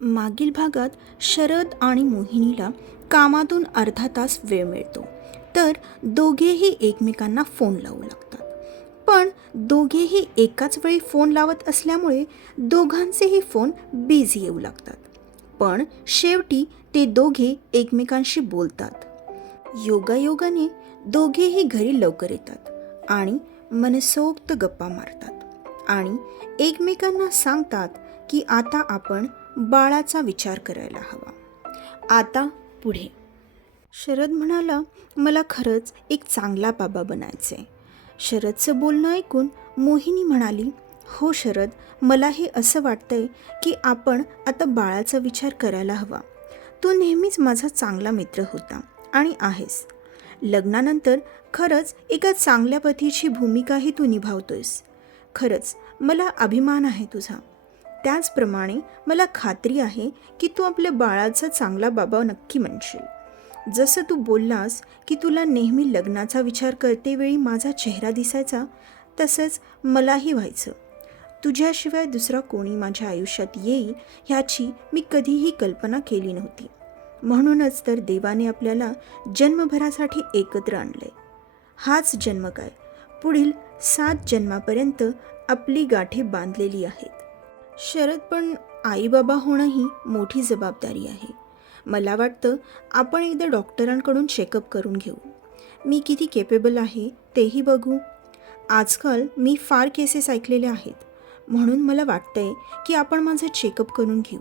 मागील भागात शरद आणि मोहिनीला कामातून अर्धा तास वेळ मिळतो. तर दोघेही एकमेकांना फोन लावू लागतात. पण दोघेही एकाच वेळी फोन लावत असल्यामुळे दोघांचेही फोन बिझी येऊ लागतात. पण शेवटी ते दोघे एकमेकांशी बोलतात. योगायोगाने दोघेही घरी लवकर येतात आणि मनसोक्त गप्पा मारतात आणि एकमेकांना सांगतात की आता आपण बाळाचा विचार करायला हवा. आता पुढे. शरद म्हणाला मला खरंच एक चांगला बाबा बनायचं आहे शरदचं बोलणं ऐकून मोहिनी म्हणाली हो शरद मला हे असं वाटतंय की आपण आता बाळाचा विचार करायला हवा. तू नेहमीच माझा चांगला मित्र होता आणि आहेस. लग्नानंतर खरंच एका चांगल्या पतीची भूमिकाही तू निभावतोयस. खरंच मला अभिमान आहे तुझा. त्याचप्रमाणे मला खात्री आहे की तू आपल्या बाळाचा चांगला बाबा नक्की म्हणशील. जसं तू बोललास की तुला नेहमी लग्नाचा विचार करतेवेळी माझा चेहरा दिसायचा तसंच मलाही व्हायचं. तुझ्याशिवाय दुसरा कोणी माझ्या आयुष्यात येईल ह्याची मी कधीही कल्पना केली नव्हती. म्हणूनच तर देवाने आपल्याला जन्मभरासाठी एकत्र आणलंय. हाच जन्म काय? पुढील सात जन्मापर्यंत आपली गाठी बांधलेली आहेत. शरद पण आईबाबा होणं ही मोठी जबाबदारी आहे. मला वाटतं आपण एकदा डॉक्टरांकडून चेकअप करून घेऊ. मी किती केपेबल आहे तेही बघू. आजकाल मी फार केसेस ऐकलेल्या आहेत. म्हणून मला वाटतंय की आपण माझं चेकअप करून घेऊ.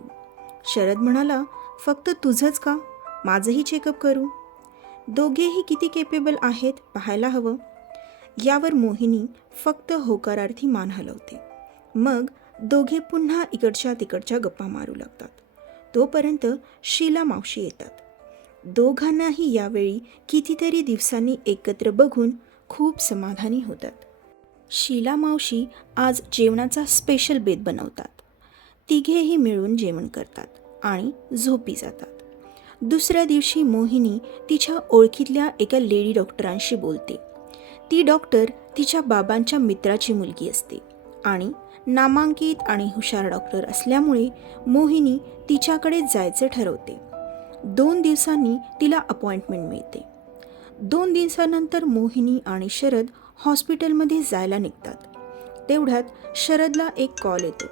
शरद म्हणाला फक्त तुझंच का? माझंही चेकअप करू. दोघेही किती केपेबल आहेत पाहायला हवं? यावर मोहिनी फक्त होकारार्थी मान हलवते. मग दोघे पुन्हा इकडच्या तिकडच्या गप्पा मारू लागतात. तोपर्यंत शीला मावशी येतात. दोघांनाही यावेळी कितीतरी दिवसांनी एकत्र बघून खूप समाधानी होतात. शीला मावशी आज जेवणाचा स्पेशल बेत बनवतात. तिघेही मिळून जेवण करतात आणि झोपी जातात. दुसऱ्या दिवशी मोहिनी तिच्या ओळखीतल्या एका लेडी डॉक्टरांशी बोलते. ती डॉक्टर तिच्या बाबांच्या मित्राची मुलगी असते आणि नामांकित आणि हुशार डॉक्टर असल्यामुळे मोहिनी तिच्याकडे जायचे ठरवते. दोन दिवसांनी तिला अपॉइंटमेंट मिळते. दोन दिवसानंतर मोहिनी आणि शरद हॉस्पिटलमध्ये जायला निघतात. तेवढ्यात शरदला एक कॉल येतो.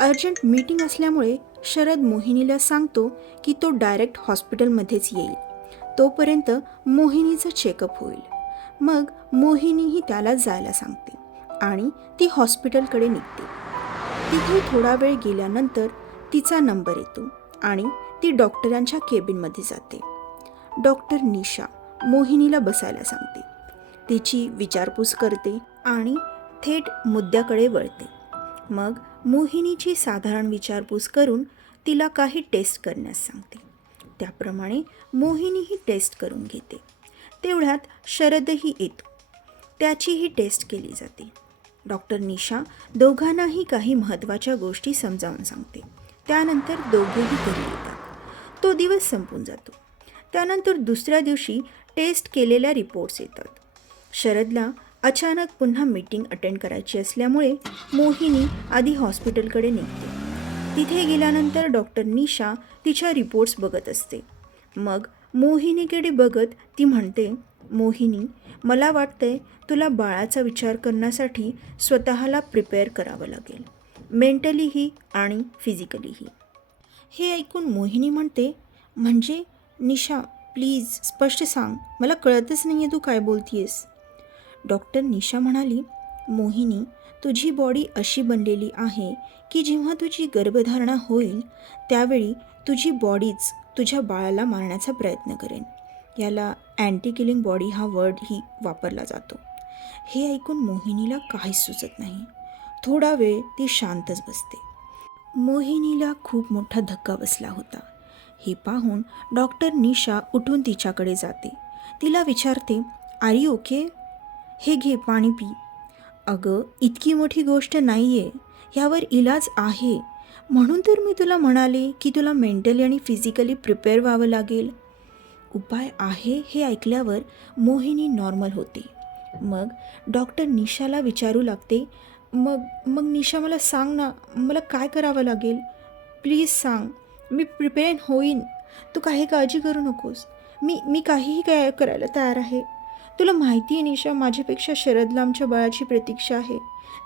अर्जंट मीटिंग असल्यामुळे शरद मोहिनीला सांगतो की तो डायरेक्ट हॉस्पिटलमध्येच येईल. तोपर्यंत मोहिनीचं चेकअप होईल. मग मोहिनीही त्याला जायला सांगते. आणि ती हॉस्पिटलकडे निघते. तिथे थोडा वेळ गेल्यानंतर तिचा नंबर येतो आणि ती डॉक्टरांच्या केबिनमध्ये जाते. डॉक्टर निशा मोहिनीला बसायला सांगते. तिची विचारपूस करते आणि थेट मुद्द्याकडे वळते. मग मोहिनीची साधारण विचारपूस करून तिला काही टेस्ट करण्यास सांगते. त्याप्रमाणे मोहिनी ही टेस्ट करून घेते. तेवढ्यात शरदही येतो. त्याचीही टेस्ट केली जाते. डॉक्टर निशा दोघांनाही काही महत्त्वाच्या गोष्टी समजावून सांगते. त्यानंतर दोघेही घरी येतात. तो दिवस संपून जातो. त्यानंतर दुसऱ्या दिवशी टेस्ट केलेल्या रिपोर्ट्स येतात. शरदला अचानक पुन्हा मीटिंग अटेंड करायची असल्यामुळे मोहिनी आधी हॉस्पिटलकडे निघते. तिथे गेल्यानंतर डॉक्टर निशा तिच्या रिपोर्ट्स बघत असते. मग मोहिनीकडे बघत ती म्हणते मोहिनी मला वाटते तुला बाळाचा विचार करण्यासाठी स्वतःला प्रिपेअर करावं लागेल. मेंटलीही आणि फिजिकलीही हे. ऐकून मोहिनी म्हणते म्हणजे निशा प्लीज स्पष्ट सांग. मला कळतच नाही आहे तू काय बोलतीयस. डॉक्टर निशा म्हणाली मोहिनी तुझी बॉडी अशी बनलेली आहे की जेव्हा तुझी गर्भधारणा होईल त्यावेळी तुझी बॉडीच तुझ्या बाळाला मारण्याचा प्रयत्न करेन. याला अँटी किलिंग बॉडी हा वर्डही वापरला जातो. हे ऐकून मोहिनीला काहीच सुचत नाही. थोडा वेळ ती शांतच बसते. मोहिनीला खूप मोठा धक्का बसला होता. हे पाहून डॉक्टर निशा उठून तिच्याकडे जाते. तिला विचारते आर यू ओके हे घे पाणी पी. अगं इतकी मोठी गोष्ट नाही आहे ह्यावर इलाज आहे. म्हणून तर मी तुला म्हणाले की तुला मेंटली आणि फिजिकली प्रिपेअर व्हावं लागेल. उपाय आहे हे ऐकल्यावर मोहिनी नॉर्मल होते. मग डॉक्टर निशाला विचारू लागते मग मग निशा मला सांग ना मला काय करावं लागेल? प्लीज सांग मी प्रिपेअर होईन. तू काही काळजी करू नकोस. मी मी काहीही काय करायला तयार आहे. तुला माहिती आहे निशा माझ्यापेक्षा शरद आमच्या बाळाची प्रतीक्षा आहे.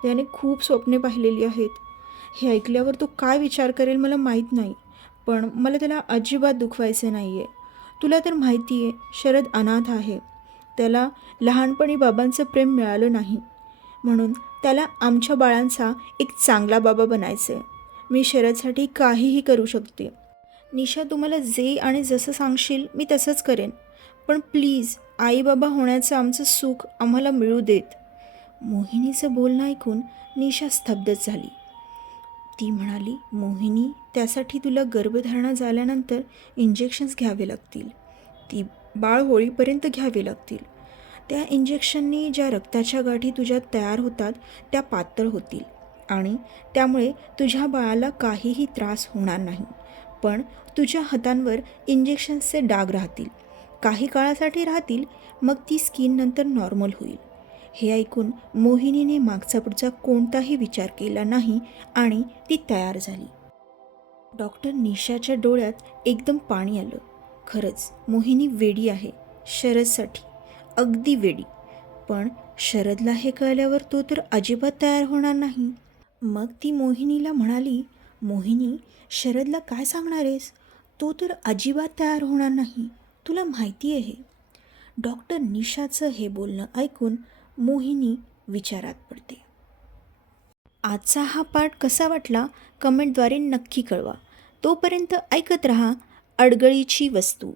त्याने खूप स्वप्ने पाहिलेली आहेत. हे ऐकल्यावर तो काय विचार करेल मला माहीत नाही पण मला त्याला अजिबात दुखवायचे नाही आहे तुला तर माहिती आहे शरद अनाथ आहे. त्याला लहानपणी बाबांचं प्रेम मिळालं नाही. म्हणून त्याला आमच्या बाळांचा एक चांगला बाबा बनायचं आहे मी शरदसाठी काहीही करू शकते. निशा तुम्हाला जे आणि जसं सांगशील मी तसंच करेन. पण प्लीज आई बाबा होण्याचं आमचं सुख आम्हाला मिळू देत. मोहिनीचं बोलणं ऐकून निशा स्तब्धच झाली. ती म्हणाली मोहिनी त्यासाठी तुला गर्भधारणा झाल्यानंतर इंजेक्शन्स घ्यावे लागतील. ती बाळ होळीपर्यंत घ्यावे लागतील. त्या इंजेक्शननी ज्या रक्ताच्या गाठी तुझ्यात तयार होतात त्या पातळ होतील. आणि त्यामुळे तुझ्या बाळाला काहीही त्रास होणार नाही. पण तुझ्या हातांवर इंजेक्शन्सचे डाग राहतील. काही काळासाठी राहतील मग ती स्किन नंतर नॉर्मल होईल. हे ऐकून मोहिनीने मागचा पुढचा कोणताही विचार केला नाही आणि ती तयार झाली. डॉक्टर निशाच्या डोळ्यात एकदम पाणी आलं. खरंच मोहिनी वेडी आहे शरदसाठी. अगदी वेडी. पण शरदला हे कळल्यावर तो तर अजिबात तयार होणार नाही. मग ती मोहिनीला म्हणाली मोहिनी शरदला काय सांगणार आहेस? तो तर अजिबात तयार होणार नाही. तुला माहिती आहे. डॉक्टर निशाचं हे बोलणं ऐकून मोहिनी विचारात पडते. आजचा हा पाठ कसा वाटला? कमेंटद्वारे नक्की कळवा. तोपर्यंत ऐकत रहा अडगळीची वस्तू.